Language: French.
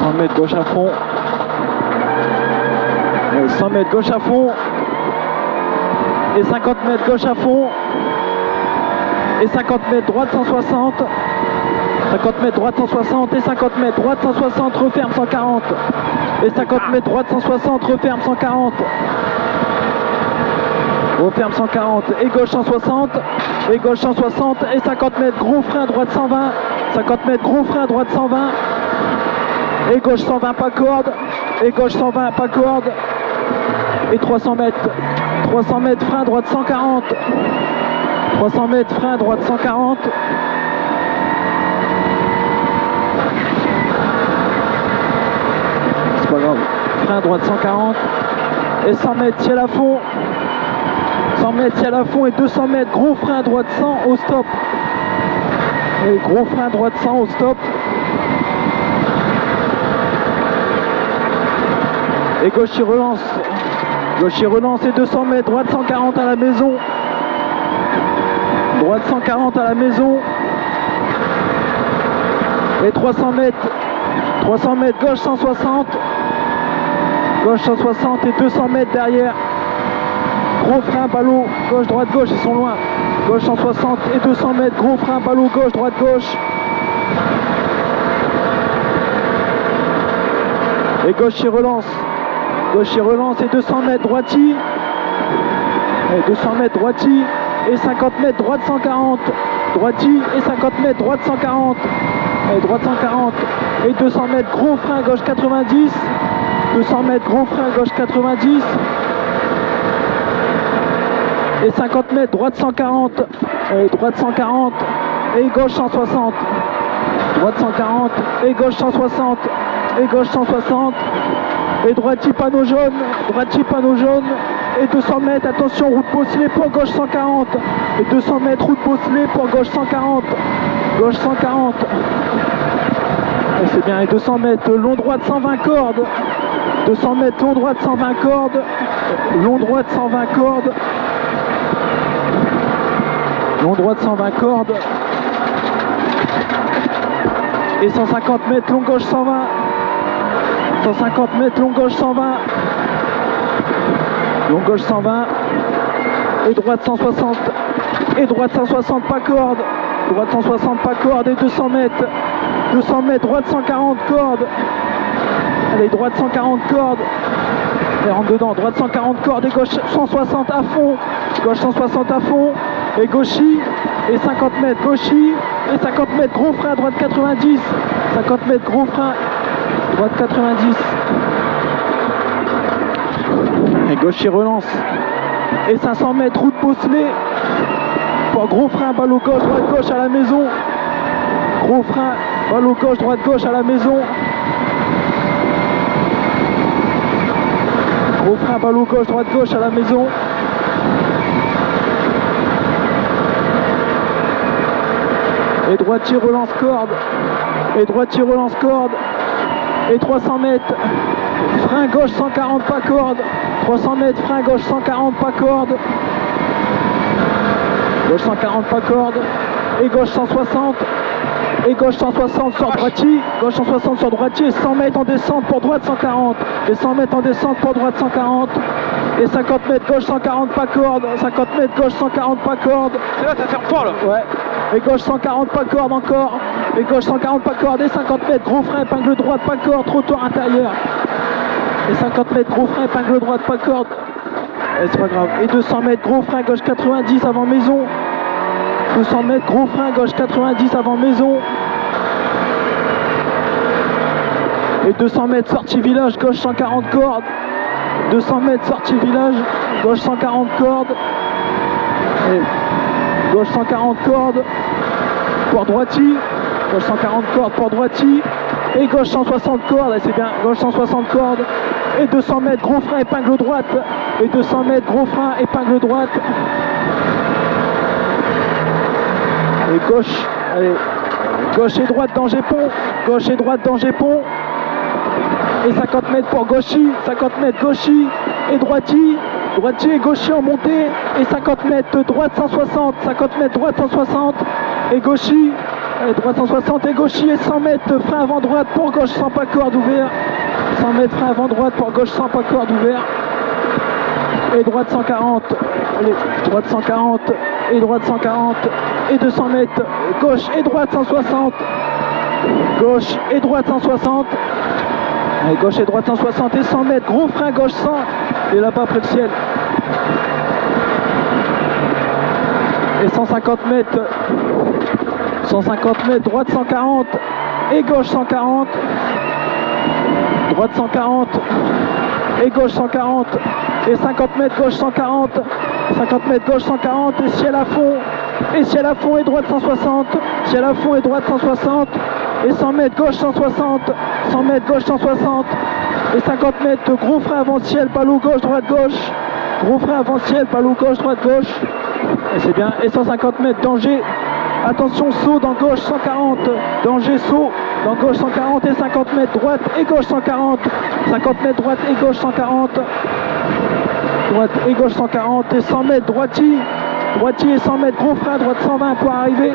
100 mètres gauche à fond. 100 mètres gauche à fond. Et 50 mètres gauche à fond. Et 50 mètres droite 160. 50 mètres droite 160 et 50 mètres droite 160, referme 140. Et 50 mètres droite 160, referme 140. Referme 140 et gauche 160. Et gauche 160 et 50 mètres gros frein droite 120. 50 mètres gros frein droite 120. Et gauche 120 pas corde. Et gauche 120 pas corde. Et 300 mètres. 300 mètres frein droite 140. 300 mètres frein droite 140. C'est pas grave. Frein droite 140. Et 100 mètres ciel à fond. 100 mètres ciel à fond et 200 mètres gros frein droite 100 au stop. Et gros frein droite 100 au stop. Et gauche il relance. Gauche il relance et 200 mètres droite 140 à la maison. Droite 140 à la maison. Et 300 mètres. 300 mètres gauche 160. Gauche 160 et 200 mètres derrière. Gros frein, ballot, gauche, droite, gauche, ils sont loin. Gauche 160 et 200 mètres, gros frein, ballot, gauche, droite, gauche. Et gauche, il relance. Gauche, il relance et 200 mètres, droiti. Et 200 mètres, droiti. Et 50 mètres, droite 140. Droiti et 50 mètres, droite 140. Et droite 140. Et 200 mètres, gros frein, gauche 90. 200 mètres, gros frein, gauche 90. Et 50 mètres, droite 140, et droite 140, et gauche 160, droite 140, et gauche 160, et gauche 160, et droiti panneau jaune, et 200 mètres, attention, route Bosselet pour gauche 140, et 200 mètres, route Bosselet pour gauche 140, gauche 140, et c'est bien, et 200 mètres, long droite 120 cordes, 200 mètres, long droite 120 cordes, long droite 120 cordes, long droite 120 cordes. Et 150 mètres long gauche 120. 150 mètres long gauche 120. Long gauche 120. Et droite 160. Et droite 160 pas corde. Droite 160 pas corde et 200 mètres. 200 mètres droite 140 cordes. Allez, droite 140 cordes. Et rentre dedans, droite 140 cordes et gauche 160 à fond. Gauche 160 à fond. Et gauchy, et 50 mètres gauchy, et 50 mètres gros frein, droite 90, 50 mètres gros frein, droite 90, et gauchy relance, et 500 mètres route Bosselet, pour gros frein, ballot gauche, droite gauche à la maison, gros frein, ballot gauche, droite gauche à la maison, gros frein, ballot gauche, droite gauche à la maison. Et droitier relance corde, et droitier relance corde, et 300 mètres, frein gauche 140 pas corde, 300 mètres, frein gauche 140 pas corde, gauche 140 pas corde, et gauche 160, et gauche 160 sur droitier, gauche 160 sur droitier, 100 mètres en descente pour droite 140, et 100 mètres en descente pour droite 140, et 50 mètres gauche 140 pas corde, 50 mètres gauche 140 pas corde. C'est là, ça ferme fort là. Ouais. Et gauche 140 pas corde encore. Et gauche 140 pas corde. Et 50 mètres gros frein, épingle droite, pas corde, trottoir intérieur. Et 50 mètres gros frein, épingle droite, pas corde. Et c'est pas grave. Et 200 mètres gros frein, gauche 90 avant maison. 200 mètres gros frein, gauche 90 avant maison. Et 200 mètres sortie village, gauche 140 cordes. 200 mètres sortie village, gauche 140 cordes. Et gauche 140 cordes pour droitier, gauche 140 cordes pour droitier, et gauche 160 cordes, c'est bien, gauche 160 cordes, et 200 mètres gros frein, épingle droite, et 200 mètres gros frein, épingle droite, et gauche, allez, gauche et droite danger pont, gauche et droite danger pont, et 50 mètres pour gauchy, 50 mètres gauchy, et droitier, droitier et gaucher en montée, et 50 mètres droite 160, 50 mètres droite 160, et gauchy, Et droite 160 et gauchis et 100 mètres, frein avant droite pour gauche sans pas corde ouvert. 100 mètres, frein avant droite pour gauche sans pas corde ouvert. Et droite 140, allez, droite 140 et droite 140 et 200 mètres, gauche et droite 160. Gauche et droite 160. Allez, gauche et droite 160 et 100 mètres, gros frein gauche 100 et là-bas après le ciel. Et 150 mètres, 150 mètres, droite 140 et gauche 140. Droite 140 et gauche 140 et 50 mètres gauche 140. 50 mètres gauche 140 et ciel à fond. Et ciel à fond et droite 160. Ciel à fond et droite 160. Et 100 mètres gauche 160. 100 mètres gauche 160. Et 50 mètres gros frein avant ciel, palou gauche, droite gauche. Gros frein avant ciel, palou gauche, droite gauche. Et c'est bien. Et 150 mètres danger. Attention, saut dans gauche 140. Danger, saut dans gauche 140 et 50 mètres droite et gauche 140. 50 mètres droite et gauche 140. Droite et gauche 140 et 100 mètres droitier. Droitier et 100 mètres gros frein, droite 120 pour arriver.